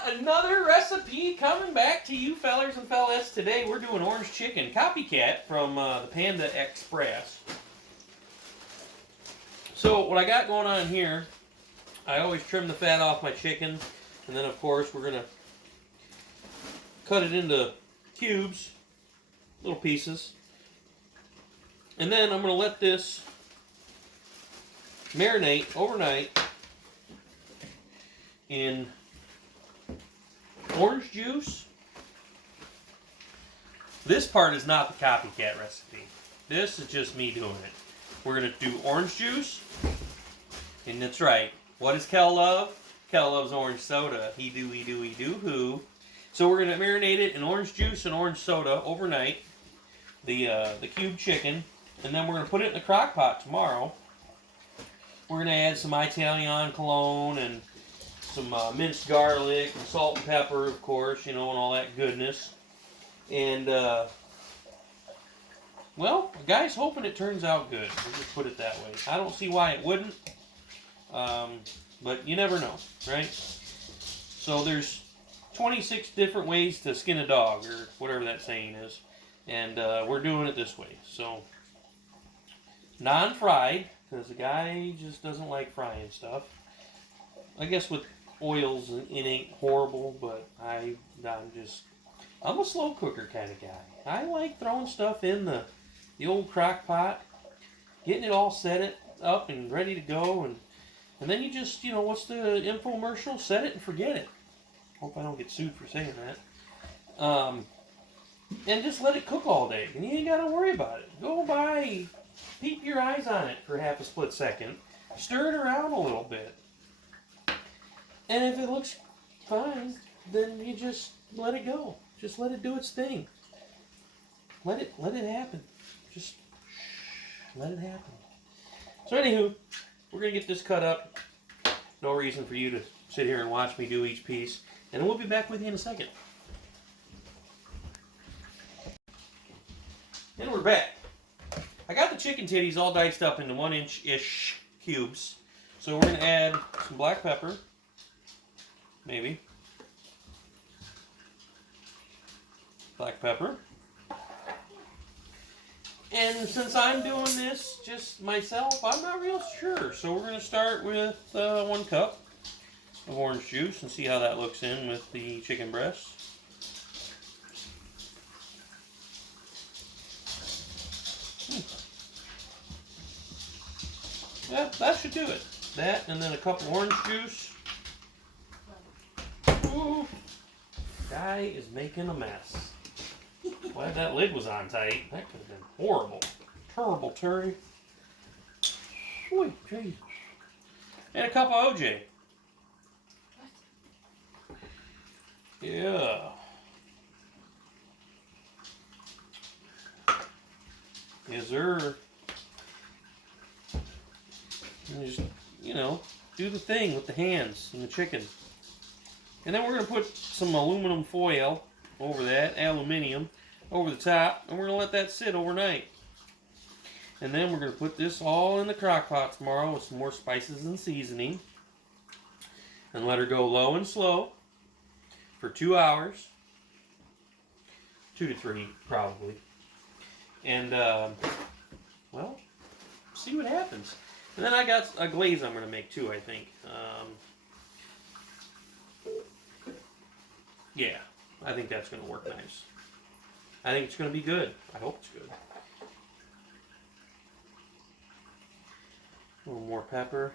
got another recipe coming back to you fellers and fellas today. We're doing orange chicken, copycat from the Panda Express. So what I got going on here, I always trim the fat off my chicken, and then of course we're going to cut it into cubes, little pieces. And then I'm going to let this marinate overnight in orange juice. This part is not the copycat recipe. This is just me doing it. We're going to do orange juice. And that's right. What does Kel love? Kel loves orange soda. He do, he do, he do, who. So we're going to marinate it in orange juice and orange soda overnight. The cube chicken. And then we're going to put it in the crock pot tomorrow. We're going to add some Italian cologne and some minced garlic and salt and pepper, of course, you know, and all that goodness. And, well, the guy's hoping it turns out good. We'll just put it that way. I don't see why it wouldn't, but you never know, right? So there's 26 different ways to skin a dog, or whatever that saying is. And we're doing it this way. So, non-fried, because the guy just doesn't like frying stuff. I guess with oils, it ain't horrible, but I'm a slow cooker kind of guy. I like throwing stuff in the old crock pot, getting it all set up and ready to go, and then you just, you know, what's the infomercial? Set it and forget it. Hope I don't get sued for saying that. And just let it cook all day, and you ain't got to worry about it. Go by, peep your eyes on it for half a split second, stir it around a little bit, and if it looks fine, then you just let it go. Just let it do its thing. Let it happen. Just let it happen. So anywho, we're going to get this cut up. No reason for you to sit here and watch me do each piece. And we'll be back with you in a second. And we're back. I got the chicken titties all diced up into 1-inch-ish cubes. So we're going to add some black pepper. Maybe. Black pepper. And since I'm doing this just myself, I'm not real sure. So we're going to start with 1 cup of orange juice and see how that looks in with the chicken breasts. Yeah, that should do it. That and then a cup of orange juice. Ooh, guy is making a mess. Glad that lid was on tight. That could have been horrible. Terrible, Terry. Wait, Jesus. And a cup of OJ. Yeah. Yes, sir. And just, you know, do the thing with the hands and the chicken. And then we're going to put some aluminum foil over that, aluminium, over the top, and we're going to let that sit overnight. And then we're going to put this all in the crock pot tomorrow with some more spices and seasoning. And let her go low and slow for 2 hours. 2 to 3, probably. And, well, see what happens. And then I got a glaze I'm going to make too, I think. Yeah, I think that's going to work nice. I think it's going to be good. I hope it's good. A little more pepper.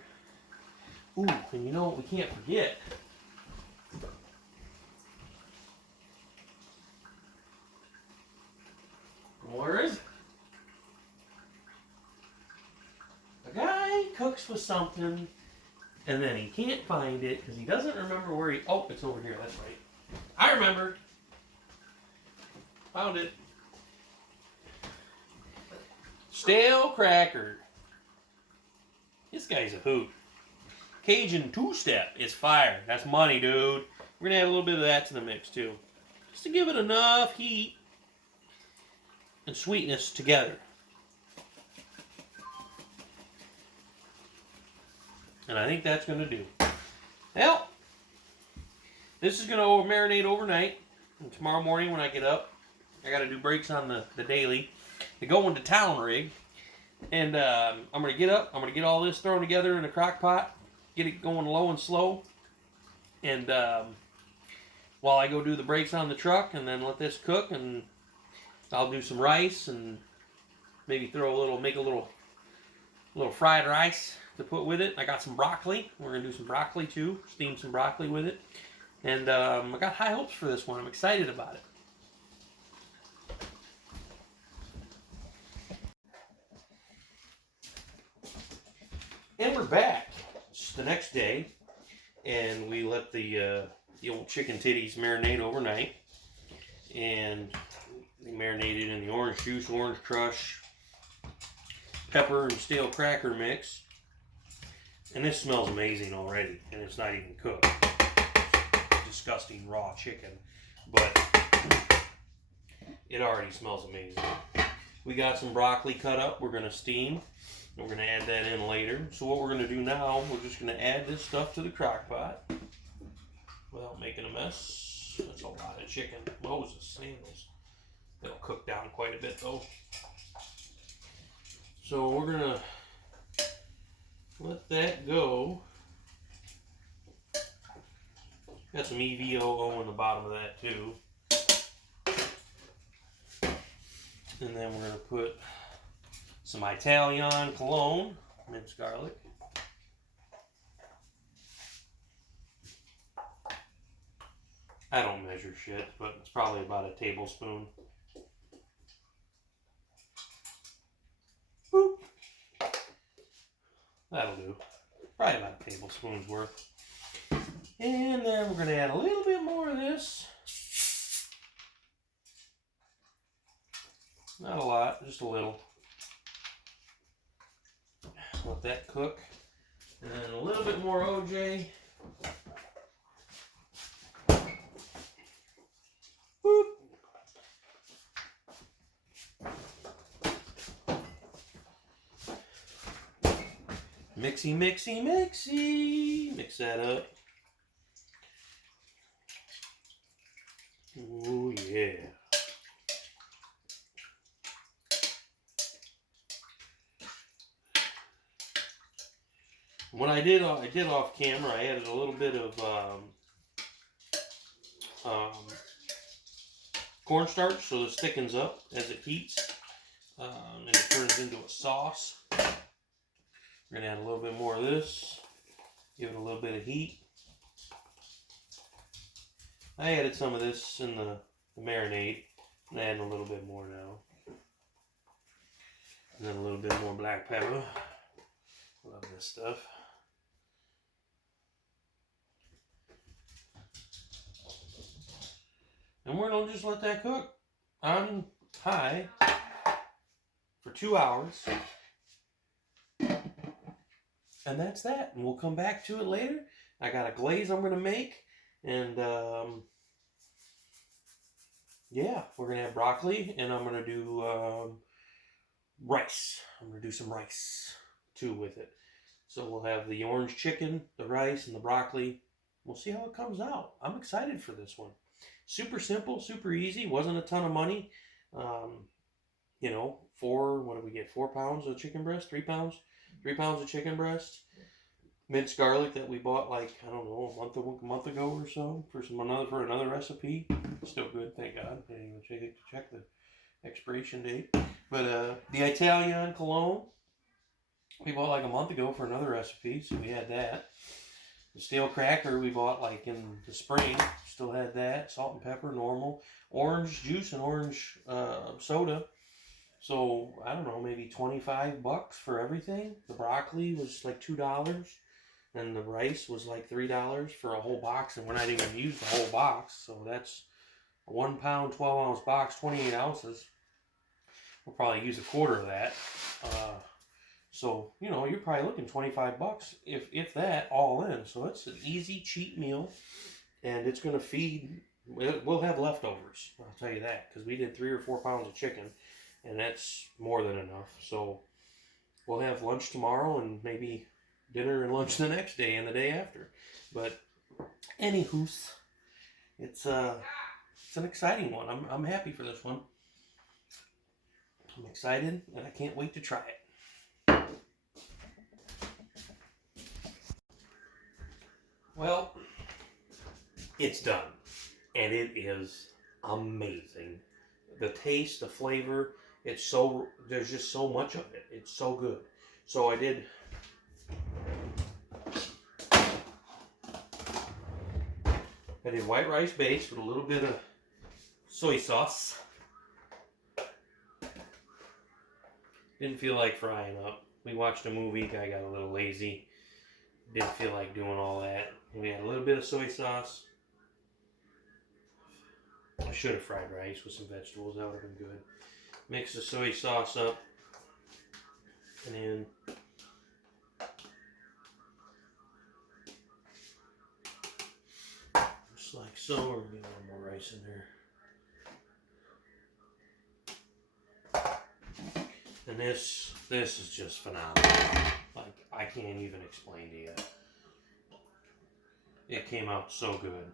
Ooh, and you know what we can't forget? Where is it? A guy cooks with something, and then he can't find it because he doesn't remember where he... Oh, it's over here. That's right. I remember. Found it. Stale cracker. This guy's a hoot. Cajun two-step is fire. That's money, dude. We're going to add a little bit of that to the mix, too. Just to give it enough heat and sweetness together. And I think that's going to do. Well, this is going to marinate overnight. And tomorrow morning when I get up, I got to do breaks on the daily. They go into town rig. And I'm going to get up. I'm going to get all this thrown together in a crock pot. Get it going low and slow. And while I go do the brakes on the truck and then let this cook, and I'll do some rice and maybe make a little fried rice to put with it. I got some broccoli. We're going to do some broccoli too. Steam some broccoli with it. And I got high hopes for this one. I'm excited about it. And we're back. It's the next day. And we let the old chicken titties marinate overnight. And they marinated in the orange juice, orange crush, pepper and stale cracker mix. And this smells amazing already, and it's not even cooked. It's disgusting raw chicken, but it already smells amazing. We got some broccoli cut up. We're going to steam. We're going to add that in later. So what we're going to do now, we're just going to add this stuff to the crock pot without making a mess. That's a lot of chicken. Moses, sandals. It'll cook down quite a bit though. So we're going to let that go. Got some EVOO in the bottom of that too. And then we're going to put some Italian cologne, minced garlic. I don't measure shit, but it's probably about a tablespoon. Boop. That'll do. Probably about a tablespoon's worth. And then we're going to add a little bit more of this. Not a lot, just a little. Let that cook. And then a little bit more OJ. Boop. Mixy, mixy, mixy. Mix that up. Oh yeah. What I did off camera, I added a little bit of cornstarch so it thickens up as it heats, and it turns into a sauce. We're gonna add a little bit more of this, give it a little bit of heat. I added some of this in the marinade, and adding a little bit more now, and then a little bit more black pepper. Love this stuff. And we're going to just let that cook on high for 2 hours. And that's that. And we'll come back to it later. I got a glaze I'm going to make. And yeah, we're going to have broccoli. And I'm going to do rice. I'm going to do some rice too with it. So we'll have the orange chicken, the rice, and the broccoli. We'll see how it comes out. I'm excited for this one. Super simple, super easy. Wasn't a ton of money. You know, what did we get? 4 pounds of chicken breast? 3 pounds? 3 pounds of chicken breast. Minced garlic that we bought like, I don't know, a month ago or so for another recipe. Still good, thank God. I didn't even check the expiration date. But the Italian cologne we bought like a month ago for another recipe, so we had that. The stale cracker we bought like in the spring, still had that. Salt and pepper, normal. Orange juice and orange soda. So, I don't know, maybe $25 for everything. The broccoli was like $2. And the rice was like $3 for a whole box. And we're not even going to use the whole box. So that's a 1 pound, 12 ounce box, 28 ounces. We'll probably use a quarter of that. So, you know, you're probably looking $25, if that, all in. So it's an easy, cheap meal, and it's going to feed, we'll have leftovers, I'll tell you that, because we did 3 or 4 pounds of chicken, and that's more than enough. So we'll have lunch tomorrow, and maybe dinner and lunch the next day and the day after. But, anywhoos, it's an exciting one. I'm happy for this one. I'm excited, and I can't wait to try it. Well, it's done, and it is amazing. The taste, the flavor, there's just so much of it. It's so good. So I did white rice base with a little bit of soy sauce. Didn't feel like frying up. We watched a movie, I got a little lazy. Didn't feel like doing all that. We had a little bit of soy sauce. I should have fried rice with some vegetables, that would have been good. Mix the soy sauce up. And then just like so, we're gonna get a little more rice in there. And this is just phenomenal. Like, I can't even explain to you. It came out so good.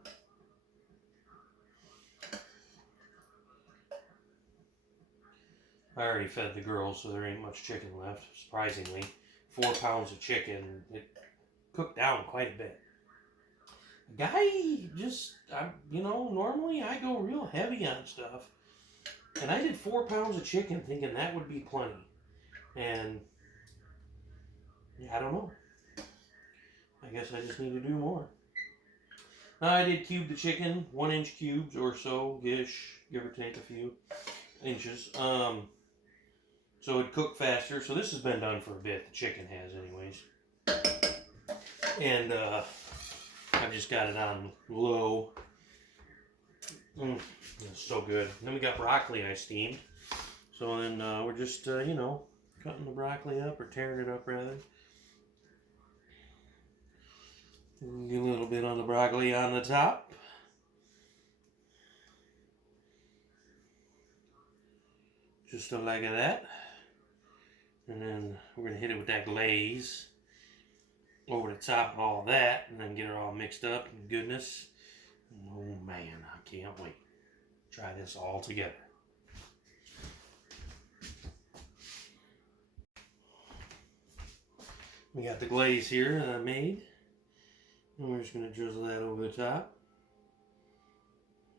I already fed the girls, so there ain't much chicken left, surprisingly. 4 pounds of chicken. It cooked down quite a bit. Guy, normally I go real heavy on stuff. And I did 4 pounds of chicken thinking that would be plenty. And, yeah, I don't know. I guess I just need to do more. Now, I did cube the chicken, 1-inch cubes or so-ish, give or take a few inches. So it cooked faster. So this has been done for a bit. The chicken has anyways. And I've just got it on low. It's so good. And then we got broccoli I steamed. So then we're just, cutting the broccoli up, or tearing it up rather. Get a little bit on the broccoli on the top. Just like that. And then we're going to hit it with that glaze over the top of all that, and then get it all mixed up in goodness. Oh man, I can't wait. Try this all together. We got the glaze here that I made. And we're just going to drizzle that over the top.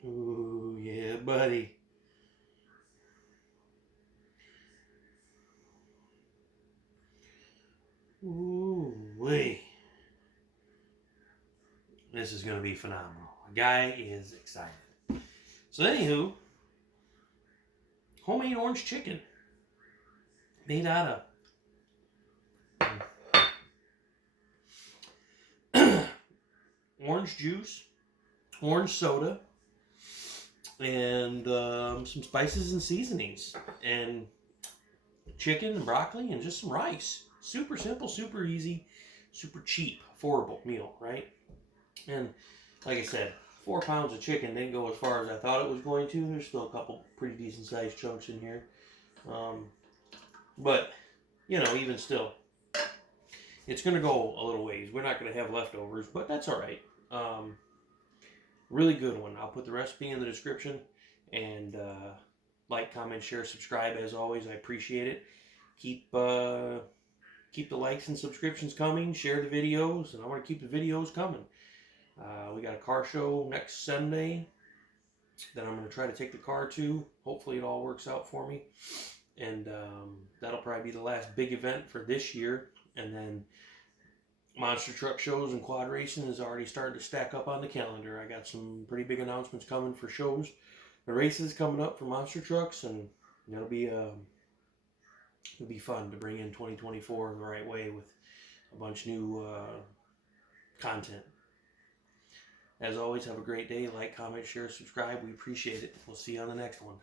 Ooh, yeah, buddy. Ooh, wait. This is going to be phenomenal. The guy is excited. So, anywho, homemade orange chicken. Made out of orange juice, orange soda, and some spices and seasonings, and chicken and broccoli, and just some rice. Super simple, super easy, super cheap, affordable meal, right? And like I said, 4 pounds of chicken didn't go as far as I thought it was going to. There's still a couple pretty decent sized chunks in here. But, even still, it's going to go a little ways. We're not going to have leftovers, but that's all right. Really good one. I'll put the recipe in the description. And like, comment, share, subscribe. As always, I appreciate it. Keep the likes and subscriptions coming. Share the videos, and I want to keep the videos coming. We got a car show next Sunday that I'm going to try to take the car to. Hopefully it all works out for me. And that'll probably be the last big event for this year. And then monster truck shows and quad racing is already starting to stack up on the calendar. I got some pretty big announcements coming for shows. The races coming up for monster trucks, and it'll be fun to bring in 2024 the right way with a bunch of new content. As always, have a great day. Like, comment, share, subscribe. We appreciate it. We'll see you on the next one.